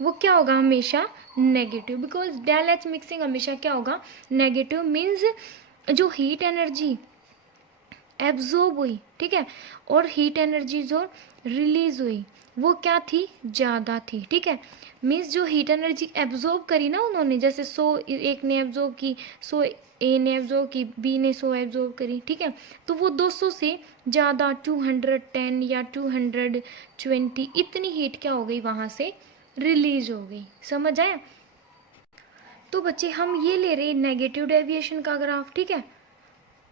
वो क्या होगा, हमेशा negative, because del H mixing हमेशा क्या होगा, नेगेटिव। मीन्स जो हीट एनर्जी एब्जॉर्ब हुई, ठीक है, और हीट एनर्जी जो रिलीज हुई वो क्या थी, ज़्यादा थी। ठीक है, मीन्स जो हीट एनर्जी एब्जॉर्ब करी ना उन्होंने, जैसे 100 एक ने एब्जॉर्ब की, 100 ए ने एब्जॉर्ब की, बी ने 100 एब्जॉर्ब करी, ठीक है, तो वो 200 से ज़्यादा 210 या 220 इतनी हीट क्या हो गई वहाँ से रिलीज हो गई। समझ आया, तो बच्चे हम ये ले रहे हैं नेगेटिव डेविएशन का ग्राफ, ठीक है,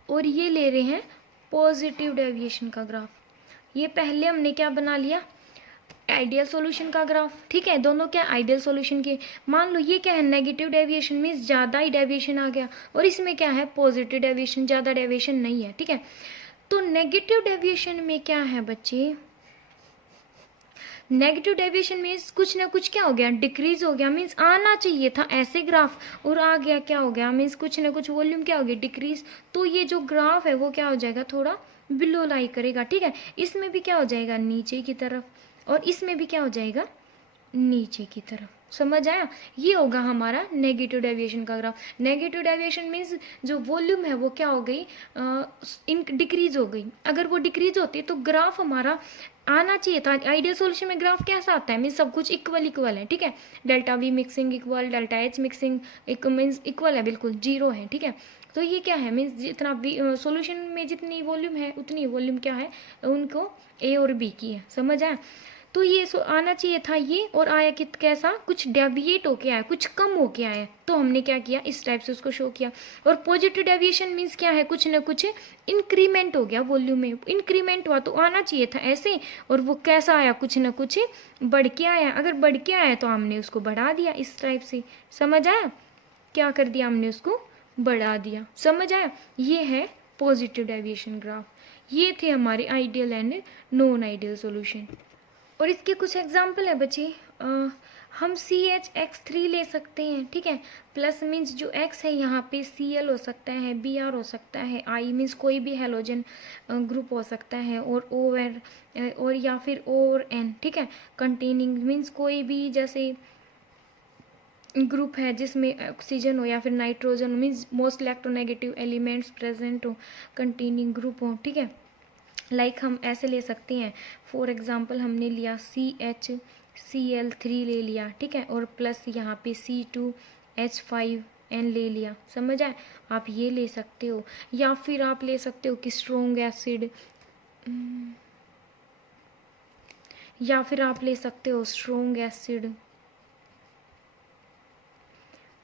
और ये ले रहे हैं पॉजिटिव डेविएशन का ग्राफ। ये पहले हमने क्या बना लिया, आइडियल सॉल्यूशन का ग्राफ। ठीक है, दोनों क्या आइडियल सॉल्यूशन के, मान लो ये क्या है, नेगेटिव डेविएशन मीन्स ज़्यादा ही डेविएशन आ गया, और इसमें क्या है पॉजिटिव डेविएशन, ज़्यादा डेविएशन नहीं है। ठीक है, तो नेगेटिव डेविएशन में क्या है बच्चे, नेगेटिव डेविएशन मीन्स कुछ ना कुछ क्या हो गया, डिक्रीज हो गया, मीन्स आना चाहिए था ऐसे ग्राफ और आ गया क्या हो गया, मीन्स कुछ ना कुछ वॉल्यूम क्या हो गया, डिक्रीज, तो ये जो ग्राफ है वो क्या हो जाएगा, थोड़ा बिलो लाई करेगा। ठीक है, इसमें भी क्या हो जाएगा, नीचे की तरफ, और इसमें भी क्या हो जाएगा, नीचे की तरफ। समझ आया? ये होगा हमारा नेगेटिव डेविएशन का ग्राफ। नेगेटिव डेविएशन मीन्स जो वॉल्यूम है वो क्या हो गई, डिक्रीज हो गई। अगर वो डिक्रीज होती है तो ग्राफ हमारा आना चाहिए था। आइडियल सॉल्यूशन में ग्राफ कैसा आता है, मीन्स सब कुछ इक्वल इक्वल है, ठीक है। Delta we mixing equal, delta H mixing means equal है, बिल्कुल जीरो है, ठीक है। तो ये क्या है, मीन्स जितना सॉल्यूशन में जितनी वॉल्यूम है उतनी वॉल्यूम क्या है, उनको ए और बी की है। समझ आया? तो ये आना चाहिए था ये, और आया कैसा, कुछ डेविएट होके आया, कुछ कम होके आया। तो हमने क्या किया, इस टाइप से उसको शो किया। और पॉजिटिव डेविएशन मीन्स क्या है, कुछ ना कुछ इंक्रीमेंट हो गया वॉल्यूम में, इंक्रीमेंट हुआ तो आना चाहिए था ऐसे, और वो कैसा आया, कुछ ना कुछ बढ़ के आया। अगर बढ़ के आया तो हमने उसको बढ़ा दिया इस टाइप से। समझ आया? क्या कर दिया हमने, उसको बढ़ा दिया। समझ आया? ये है पॉजिटिव डेविएशन ग्राफ। ये थे हमारे ideal and non ideal solution. और इसके कुछ एग्जाम्पल है बच्चे। हम CH(X3) ले सकते हैं, ठीक है। प्लस मीन्स जो X है यहाँ पे Cl हो सकता है, Br हो सकता है, I मीन्स कोई भी हेलोजन ग्रुप हो सकता है, और O और या फिर O और N, ठीक है। कंटेनिंग मीन्स कोई भी जैसे ग्रुप है जिसमें ऑक्सीजन हो या फिर nitrogen, means most electronegative elements present हो, कंटेनिंग ग्रुप हो, ठीक है। लाइक हम ऐसे ले सकते हैं, फॉर एग्जांपल हमने लिया CHCl3 ले लिया, ठीक है, और प्लस यहाँ पे C2H5N ले लिया। समझ आए? आप ये ले सकते हो, या फिर आप ले सकते हो कि स्ट्रॉन्ग एसिड, या फिर आप ले सकते हो स्ट्रॉन्ग एसिड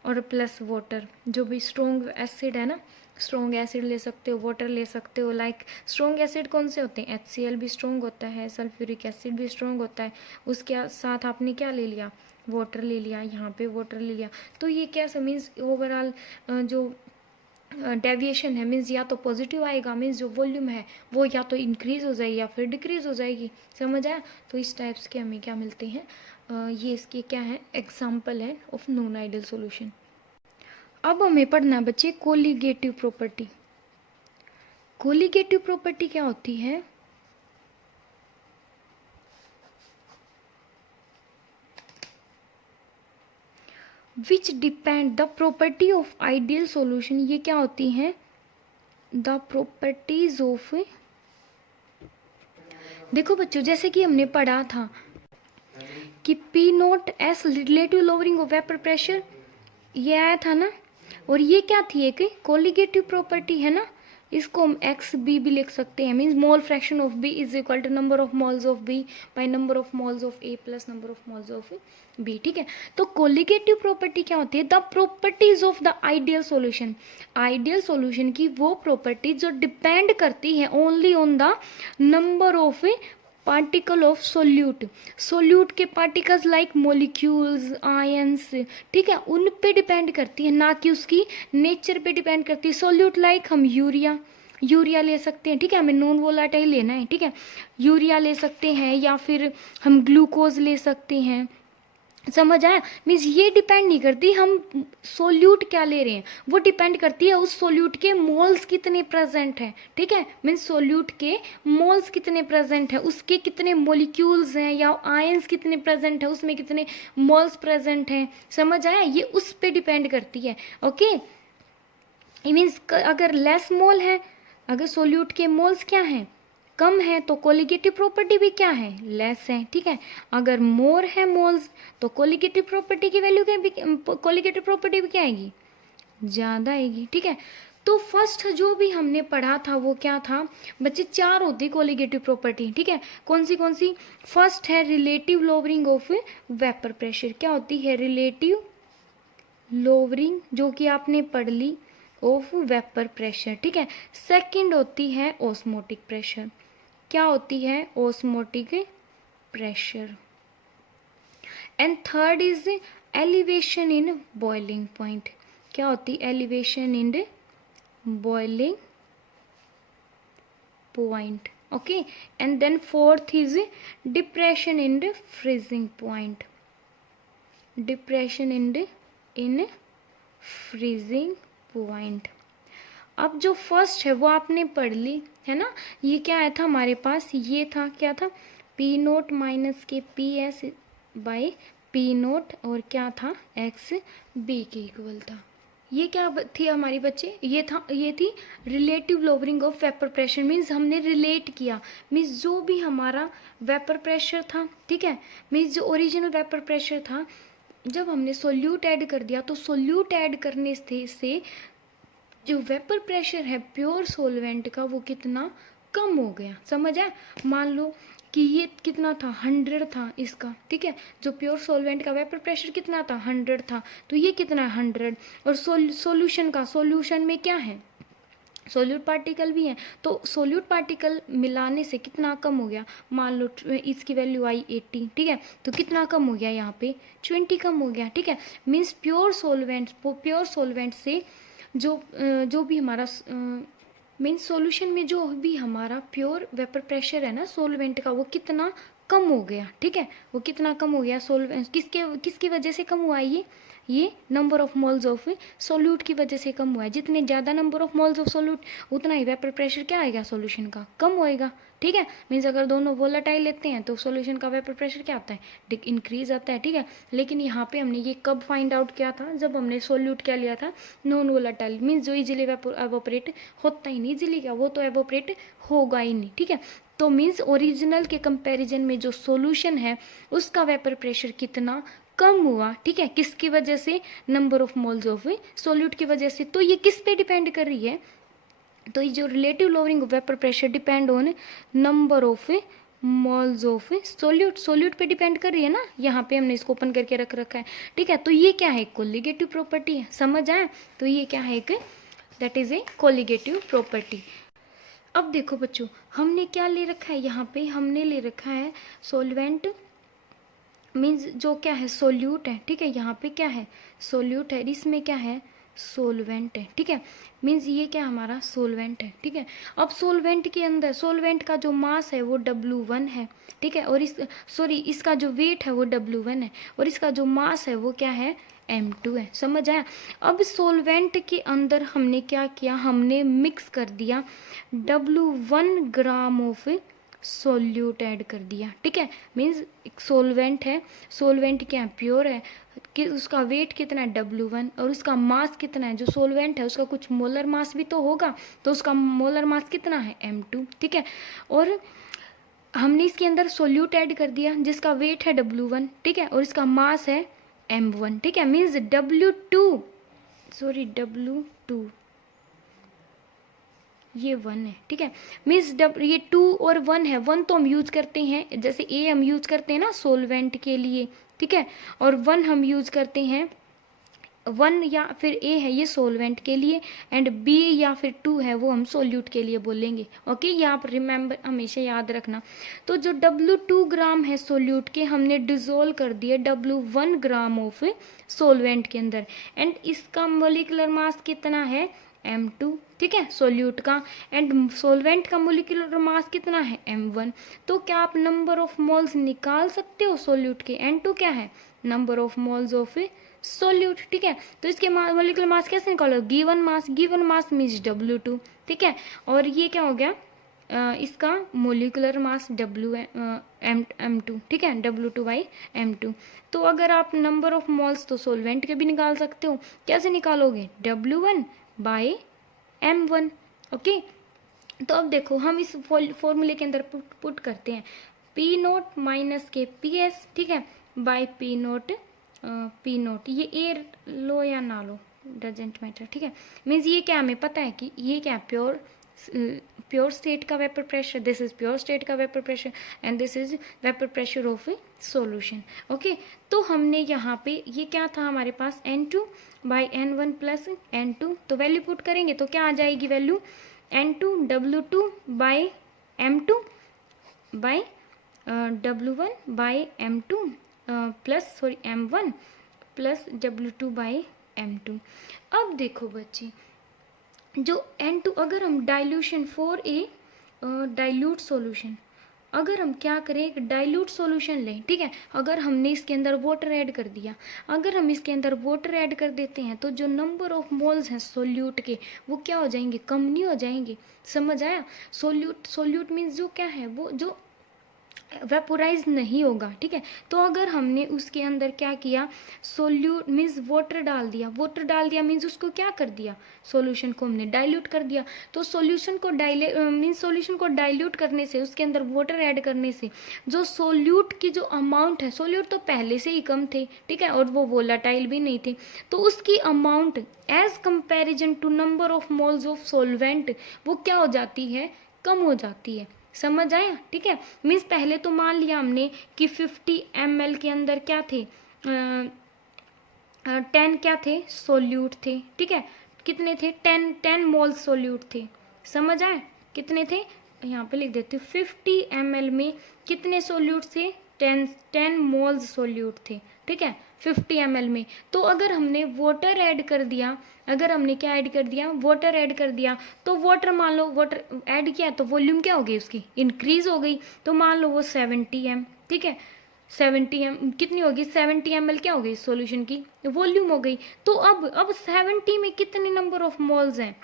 और प्लस वाटर। जो भी स्ट्रॉन्ग एसिड है ना, स्ट्रॉन्ग एसिड ले सकते हो, वाटर ले सकते हो। लाइक स्ट्रॉन्ग एसिड कौन से होते हैं, HCl भी स्ट्रॉन्ग होता है, सल्फ्यूरिक एसिड भी स्ट्रॉन्ग होता है। उसके साथ आपने क्या ले लिया, वाटर ले लिया, यहाँ पे वाटर ले लिया। तो ये क्या मीन्स ओवरऑल जो डेविएशन है मीन्स या तो पॉजिटिव आएगा, मीन्स जो वॉल्यूम है वो या तो इंक्रीज हो जाएगी या फिर डिक्रीज हो जाएगी। समझ आया? तो इस टाइप्स के हमें क्या मिलते हैं, ये इसके क्या है, एग्जाम्पल है ऑफ नॉन आइडियल सॉल्यूशन। अब हमें पढ़ना है बच्चे कोलिगेटिव प्रॉपर्टी। कोलिगेटिव प्रॉपर्टी क्या होती है, विच depend the property of ideal solution. ये क्या होती है, द प्रॉपर्टीज ऑफ, देखो बच्चों जैसे कि हमने पढ़ा था कि P0S relative lowering of vapour pressure, ये आया था ना। और ये क्या थी, एक कोलिगेटिव प्रॉपर्टी है ना। इसको हम XB भी लिख सकते हैं, means mole fraction of B is equal to number of moles of B by number of moles of A plus number of moles of B, ठीक है। तो कोलिगेटिव प्रॉपर्टी क्या होती है, the properties of the ideal solution. Ideal solution की वो property जो depend करती है only on the number of particle of solute. Solute के पार्टिकल्स लाइक मोलिक्यूल्स, आयंस, ठीक है, उन पे डिपेंड करती है, ना कि उसकी नेचर पे डिपेंड करती है। सोल्यूट लाइक हम यूरिया ले सकते हैं, ठीक है, हमें नॉन वोलाटाइल लेना है, ठीक है। यूरिया ले सकते हैं, या फिर हम ग्लूकोज ले सकते हैं। समझ आया? मीन्स ये डिपेंड नहीं करती हम सोल्यूट क्या ले रहे हैं, वो डिपेंड करती है उस सोल्यूट के मोल्स कितने प्रेजेंट हैं, ठीक है। मीन्स सोल्यूट के मोल्स कितने प्रेजेंट है, उसके कितने मोलिक्यूल्स हैं, या आयंस कितने प्रेजेंट है, उसमें कितने मोल्स प्रेजेंट हैं। समझ आया? ये उस पे डिपेंड करती है। ओके, मीन्स अगर लेस मोल है, अगर सोल्यूट के मोल्स क्या हैं, कम है, तो कोलिगेटिव प्रॉपर्टी भी क्या है, लेस है, ठीक है। अगर मोर है मोल्स तो कोलिगेटिव प्रॉपर्टी की वैल्यू क्या, कोलिगेटिव प्रॉपर्टी भी क्या आएगी, ज़्यादा आएगी, ठीक है। तो फर्स्ट जो भी हमने पढ़ा था वो क्या था बच्चे, 4 होती कोलिगेटिव प्रॉपर्टी, ठीक है। कौन सी? फर्स्ट है relative lowering of vapour pressure. क्या होती है, रिलेटिव लोअरिंग, जो कि आपने पढ़ ली, ऑफ वेपर प्रेशर, ठीक है। सेकंड होती है ऑस्मोटिक प्रेशर। क्या होती है, osmotic pressure. And third is elevation in boiling point. क्या होती है, elevation in boiling point, okay. And then fourth is depression in freezing point, depression in freezing point. अब जो फर्स्ट है वो आपने पढ़ ली है ना। ये क्या आया था हमारे पास, ये था क्या था, P0 माइनस के PS बाय पी नोट और क्या था, एक्स बी के इक्वल था। ये क्या थी हमारी बच्चे, ये थी relative lowering of vapour pressure. Means हमने रिलेट किया, मीन्स जो भी हमारा वेपर प्रेशर था, ठीक है, मीन्स जो ओरिजिनल वेपर प्रेशर था, जब हमने सोल्यूट ऐड कर दिया तो सोल्यूट ऐड करने से जो वेपर प्रेशर है प्योर सोलवेंट का वो कितना कम हो गया। समझ आया? मान लो कि ये कितना था, 100 था इसका, ठीक है, जो प्योर सोलवेंट का वेपर प्रेशर कितना था, 100 था, तो ये कितना है 100। और सोल्यूशन में क्या है, सोल्यूट पार्टिकल भी है, तो सोल्यूट पार्टिकल मिलाने से कितना कम हो गया, मान लो इसकी वैल्यू आई 80, ठीक है, तो कितना कम हो गया यहाँ पे 20 कम हो गया, ठीक है। मीन्स प्योर सोलवेंट से जो भी हमारा मीन्स सॉल्यूशन में जो भी हमारा प्योर वेपर प्रेशर है ना सोलवेंट का, वो कितना कम हो गया, ठीक है, वो कितना कम हो गया सोलवेंट, किसकी वजह से कम हुआ है ये number of moles of solute की वजह से कम हुआ है। जितने ज़्यादा number of moles of solute उतना ही वेपर प्रेशर क्या आएगा सॉल्यूशन का, कम होएगा, ठीक है। मीन्स अगर दोनों वोलेटाइल लेते हैं तो सॉल्यूशन का वेपर प्रेशर क्या आता है, इंक्रीज आता है, ठीक है। लेकिन यहाँ पे हमने ये कब फाइंड आउट किया था, जब हमने सोल्यूट क्या लिया था, नॉन वोलेटाइल, मीन्स जो इजीली एवोपरेट होता ही नहीं, इजीली क्या वो तो एवोपरेट होगा ही नहीं, ठीक है। तो मीन्स ओरिजिनल के कंपैरिजन में जो सॉल्यूशन है उसका वेपर प्रेशर कितना कम हुआ, ठीक है, किसकी वजह से, number of moles of solute की वजह से। तो ये किस पे डिपेंड कर रही है, तो ये जो relative lowering of vapour pressure depend on number of moles of solute पे डिपेंड कर रही है ना। यहाँ पे हमने इसको ओपन करके रख रखा है, ठीक है। तो ये क्या है, कोलिगेटिव प्रॉपर्टी है, समझ आया? तो ये क्या है, एक that is a colligative property. अब देखो बच्चों, हमने क्या ले रखा है, यहाँ पे हमने ले रखा है सोलवेंट, मीन्स जो क्या है सोल्यूट है, ठीक है, यहाँ पे क्या है सोल्यूट है, इसमें क्या है सोलवेंट है, ठीक है। मीन्स ये क्या हमारा सोलवेंट है, ठीक है। अब सोलवेंट के अंदर सोलवेंट का जो मास है वो W1 है, ठीक है, और इसका जो वेट है वो W1 है, और इसका जो मास है वो क्या है M2 है। समझ आया? अब सोलवेंट के अंदर हमने क्या किया, हमने मिक्स कर दिया W1 gram of solute add कर दिया, ठीक है। मीन्स सोलवेंट है, सोलवेंट क्या है प्योर है, कि उसका वेट कितना है W1 और उसका मास कितना है, जो सोलवेंट है उसका कुछ मोलर मास भी तो होगा, तो उसका मोलर मास कितना है M2, ठीक है। और हमने इसके अंदर सोल्यूट ऐड कर दिया जिसका वेट है W1, ठीक है, और इसका मास है M1, ठीक है। मीन्स W2 ये 1 है, ठीक है। मीन्स ये 2 और 1 है, 1 तो हम यूज करते हैं, जैसे A हम यूज करते हैं ना सोलवेंट के लिए, ठीक है, और 1 हम यूज करते हैं, 1 या फिर A है ये सोलवेंट के लिए, एंड B या फिर 2 है वो हम सोल्यूट के लिए बोलेंगे। ओके, ये आप रिमेंबर हमेशा याद रखना। तो जो W2 ग्राम है सोल्यूट के, हमने डिजोल्व कर दिए W1 ग्राम ऑफ सोलवेंट के अंदर, एंड इसका मोलिकुलर मास कितना है M2, ठीक है, सोल्यूट का, एंड सोलवेंट का मोलिकुलर मास कितना है M1। तो क्या आप नंबर ऑफ मोल्स निकाल सकते हो सोल्यूट के, N2 क्या है number of moles of solute, ठीक है। तो इसके मोलिकुलर मास कैसे निकालो, गिवन मास मीन्स W2, ठीक है, और ये क्या हो गया इसका मोलिकुलर मास M2, ठीक है, W2/M2। तो अगर आप नंबर ऑफ मोल्स तो सोलवेंट के भी निकाल सकते हो, कैसे निकालोगे W1/M1, ओके। तो अब देखो हम इस फॉर्मूले के अंदर पुट करते हैं P0 माइनस के PS, ठीक है, बाय P0, ये ए लो या ना लो डजेंट मैटर, ठीक है। मीन्स ये क्या हमें पता है कि ये क्या प्योर स्टेट का vapour pressure, this is pure state का vapour pressure and this is vapour pressure of a solution, okay. तो हमने यहाँ पे ये क्या था हमारे पास N2/N1 प्लस N2, तो वैल्यू पुट करेंगे तो क्या आ जाएगी value N2 W2/M2 bye W1/M2 plus M1 plus W2/M2। अब देखो बच्चे, जो N2 अगर हम dilution for a dilute solution, अगर हम क्या करें एक डाइल्यूट सॉल्यूशन लें, ठीक है, अगर हमने इसके अंदर वाटर ऐड कर दिया, अगर हम इसके अंदर वाटर ऐड कर देते हैं तो जो नंबर ऑफ मोल्स हैं सोल्यूट के वो क्या हो जाएंगे, कम नहीं हो जाएंगे। समझ आया? सोल्यूट मीन्स जो क्या है वो जो वेपोराइज नहीं होगा, ठीक है। तो अगर हमने उसके अंदर क्या किया, सोल्यूट मीन्स वाटर डाल दिया, वाटर डाल दिया मीन्स उसको क्या कर दिया, सॉल्यूशन को हमने डाइल्यूट कर दिया। तो सॉल्यूशन को सॉल्यूशन को डाइल्यूट करने से, उसके अंदर वाटर ऐड करने से जो सोल्यूट की जो अमाउंट है, सोल्यूट तो पहले से ही कम थे, ठीक है, और वो वोलाटाइल भी नहीं थे, तो उसकी amount as comparison to number of moles of solvent वो क्या हो जाती है, कम हो जाती है। समझ आया, ठीक है। मीन्स पहले तो मान लिया हमने कि 50 ml के अंदर क्या थे, 10 क्या थे, सोल्यूट थे, ठीक है। कितने थे, 10 मोल्स सोल्यूट थे। समझ आए, कितने थे, यहाँ पे लिख देती हूँ, 50 ml में कितने सोल्यूट थे, 10 मोल्स सोल्यूट थे, ठीक है, 50 ml में। तो अगर हमने वाटर ऐड कर दिया, अगर हमने क्या ऐड कर दिया, वाटर ऐड कर दिया, तो वाटर मान लो वाटर ऐड किया तो वॉल्यूम क्या हो गई उसकी, इंक्रीज हो गई। तो मान लो वो 70 m, ठीक है, 70 m कितनी होगी, 70 ml क्या हो गई, सॉल्यूशन की वॉल्यूम हो गई। तो अब 70 में कितने नंबर ऑफ मोल्स हैं,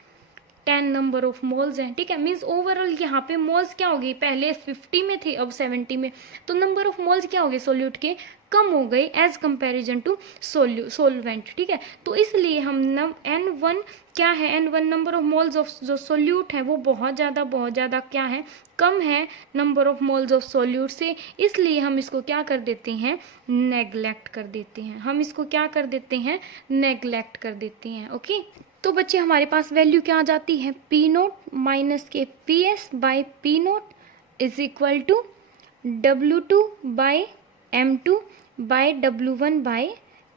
10 नंबर ऑफ मोल्स हैं, ठीक है। मीन्स ओवरऑल यहाँ पे मोल्स क्या हो गई, पहले 50 में थे अब 70 में, तो नंबर ऑफ मोल्स क्या हो गए सोल्यूट के, कम हो गए एज कंपैरिजन टू सोलवेंट, ठीक है। तो इसलिए हम N1 क्या है, N1 number of moles of जो सोल्यूट है वो बहुत ज़्यादा क्या है, कम है number of moles of solute से, इसलिए हम इसको क्या कर देते हैं, नेग्लेक्ट कर देते हैं, हम इसको क्या कर देते हैं, नेग्लेक्ट कर देते हैं। ओके, तो बच्चे हमारे पास वैल्यू क्या आ जाती है, पी नोट माइनस के P S by P naught is equal to W2 by M2 by W1 by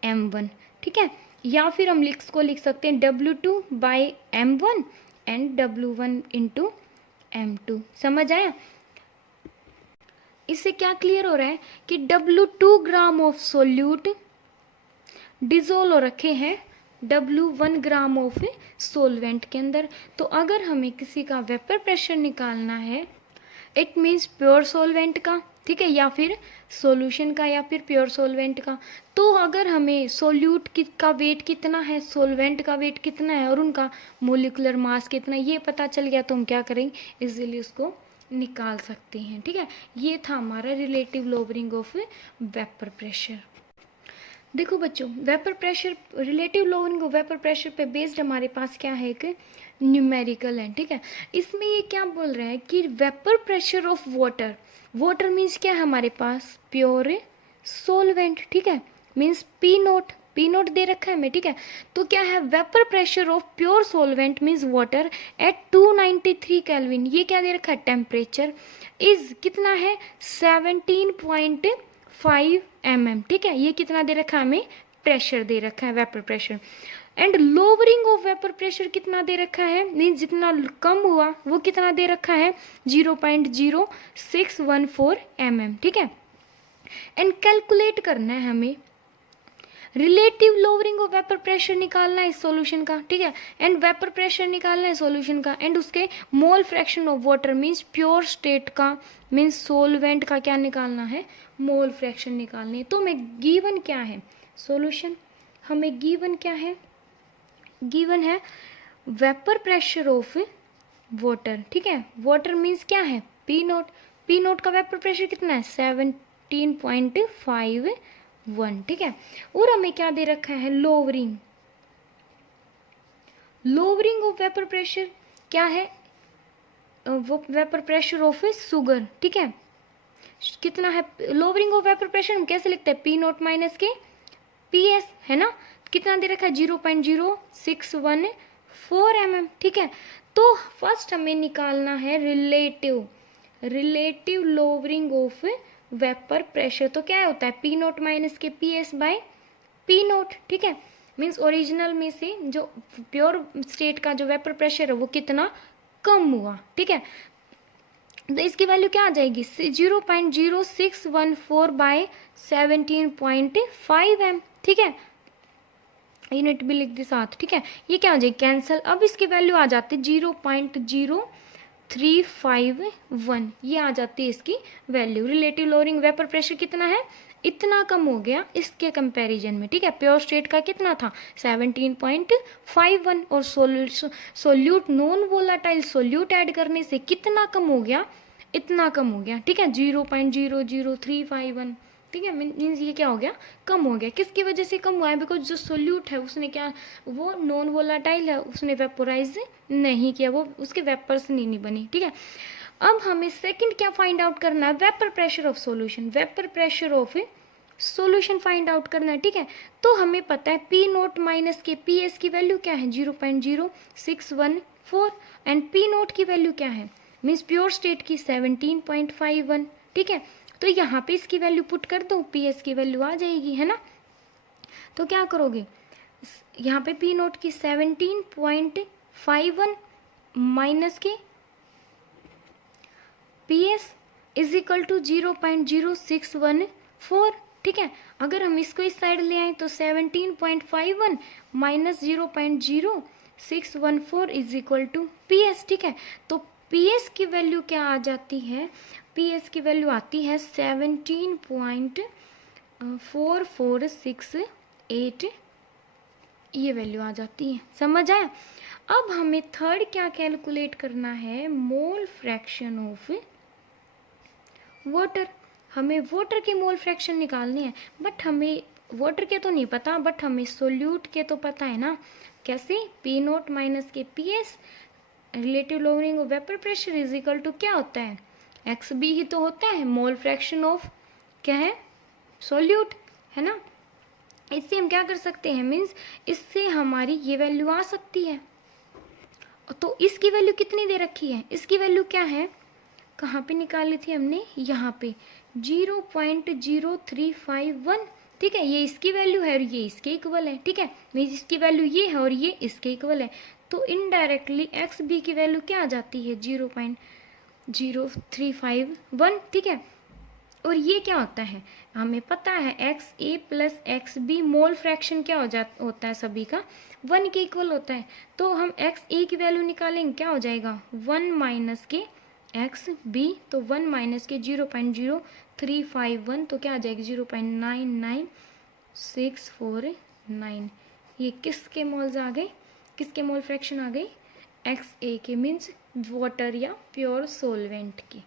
M1, ठीक है। या फिर हम इसको लिख सकते हैं W2 by M1 and W1 into M2। समझ आया, इससे क्या क्लियर हो रहा है कि W2 gram of solute dissolve हो रखे हैं W1 ग्राम ऑफ सोलवेंट के अंदर। तो अगर हमें किसी का वेपर प्रेशर निकालना है, इट मीन्स प्योर सोलवेंट का, ठीक है, या फिर सॉल्यूशन का, या फिर प्योर सोलवेंट का, तो अगर हमें सोल्यूट का वेट कितना है, सोलवेंट का वेट कितना है और उनका मोलिकुलर मास कितना है, ये पता चल गया तो हम क्या करेंगे, इजीली उसको निकाल सकते हैं, ठीक है। ये था हमारा relative lowering of vapour pressure. देखो बच्चों, vapour pressure, relative lowering of vapour pressure पे बेस्ड हमारे पास क्या है, एक न्यूमेरिकल है, ठीक है। इसमें ये क्या बोल रहा है कि vapour pressure of water, water means क्या है हमारे पास, प्योर सोलवेंट, ठीक है, मीन्स पी नोट दे रखा है हमें, ठीक है। तो क्या है, vapour pressure of pure solvent means water at 293 kelvin, ये क्या दे रखा है, टेम्परेचर इज कितना है, 17.5 mm, ठीक है। ये कितना दे रखा है हमें, प्रेशर दे रखा है, vapour pressure. And lowering of vapour pressure कितना दे रखा है, मीन्स जितना कम हुआ वो कितना दे रखा है, 0.0614 mm, ठीक है। एंड कैलकुलेट करना है हमें, relative lowering of vapour pressure निकालना है इस सॉल्यूशन का, ठीक है, एंड वेपर प्रेशर निकालना है सॉल्यूशन का, एंड उसके मोल fraction of water means pure state का, मीन्स सोलवेंट का क्या निकालना है, मोल फ्रैक्शन निकालनी है। तो हमें गिवन क्या है, सॉल्यूशन हमें गिवन क्या है, गिवन है वेपर प्रेशर ऑफ वाटर, ठीक है। वाटर मीन्स क्या है, पी नोट, पी नोट का वेपर प्रेशर कितना है, 17.51, ठीक है। और हमें क्या दे रखा है, lowering, lowering of vapour pressure क्या है, वो वेपर प्रेशर ऑफ शुगर, ठीक है, कितना है, लोअरिंग ऑफ वेपर प्रेशर हम कैसे लिखते हैं, पी नोट माइनस के पी एस, है ना, कितना दे रखा है, 0.0614 mm, ठीक है। तो फर्स्ट हमें निकालना है relative lowering of vapour pressure. तो क्या होता है, पी नोट माइनस के P S by P note, ठीक है, मीन्स ओरिजिनल में से जो प्योर स्टेट का जो वेपर प्रेशर है वो कितना कम हुआ, ठीक है। तो इसकी वैल्यू क्या आ जाएगी, 0.0614 बाई 17.5 m, ठीक है, यूनिट भी लिख दी साथ, ठीक है। ये क्या हो जाएगी, कैंसिल। अब इसकी वैल्यू आ जाती है 0.0351, ये आ जाती है इसकी value. Relative lowering vapour pressure कितना है, इतना कम हो गया इसके कंपैरिजन में, ठीक है। प्योर स्टेट का कितना था, 17.51, और solute non volatile solute add करने से कितना कम हो गया, इतना कम हो गया, ठीक है, 0.00351, ठीक है, मीन्स ये क्या हो गया, कम हो गया। किसकी वजह से कम हुआ है, बिकॉज जो सोल्यूट है उसने क्या, वो नॉन वोलाटाइल है, उसने वेपोराइज नहीं किया, वो उसके वेपर्स नहीं बनी, ठीक है। अब हमें सेकंड क्या फाइंड आउट करना है, vapour pressure of solution, vapour pressure of solution find out करना है, ठीक है। तो हमें पता है पी नोट माइनस के पी एस की वैल्यू क्या है, 0.0614, एंड पी नोट की वैल्यू क्या है, मीन्स प्योर स्टेट की 17.51, ठीक है। तो यहाँ पे इसकी वैल्यू पुट कर दो, पी एस की वैल्यू आ जाएगी, है ना। तो क्या करोगे, यहाँ पे पी नोट की 17.51 माइनस के P S is equal to 0.0614, ठीक है। अगर हम इसको इस साइड ले आए तो 17.51 minus 0.0614 is equal to P S, ठीक है। तो पी एस की वैल्यू क्या आ जाती है, पी एस की वैल्यू आती है 17.4468, ये वैल्यू आ जाती है, समझ आया। अब हमें थर्ड क्या कैलकुलेट करना है, मोल फ्रैक्शन ऑफ वाटर। हमें वाटर के मोल फ्रैक्शन निकालने हैं, बट हमें वाटर के तो नहीं पता, बट हमें सोल्यूट के तो पता है ना। कैसे, पी नोट माइनस के P S relative lowering of vapour pressure is equal to क्या होता है, एक्स बी ही तो होता है, मोल फ्रैक्शन ऑफ क्या है, सोल्यूट, है ना। इससे हम क्या कर सकते हैं, मीन्स इससे हमारी ये वैल्यू आ सकती है। तो इसकी वैल्यू कितनी दे रखी है, इसकी वैल्यू क्या है, कहाँ पे निकाली थी हमने, यहाँ पे 0.0351, ठीक है। ये इसकी वैल्यू है और ये इसके इक्वल है, ठीक है, मीन्स इसकी वैल्यू ये है और ये इसके इक्वल है। तो इनडायरेक्टली एक्स बी की वैल्यू क्या आ जाती है, 0.0351, ठीक है। और ये क्या होता है, हमें पता है X A plus X B mole fraction क्या होता है सभी का 1 के इक्वल होता है। तो हम एक्स ए की वैल्यू निकालेंगे, क्या हो जाएगा 1 माइनस के एक्स बी, तो 1 माइनस के 0.0351, तो क्या आ जाएगी 0.99649। ये किसके मोल्स आ गए, किसके मोल फ्रैक्शन आ गई, एक्स ए के, मीन्स वाटर या प्योर सोलवेंट की।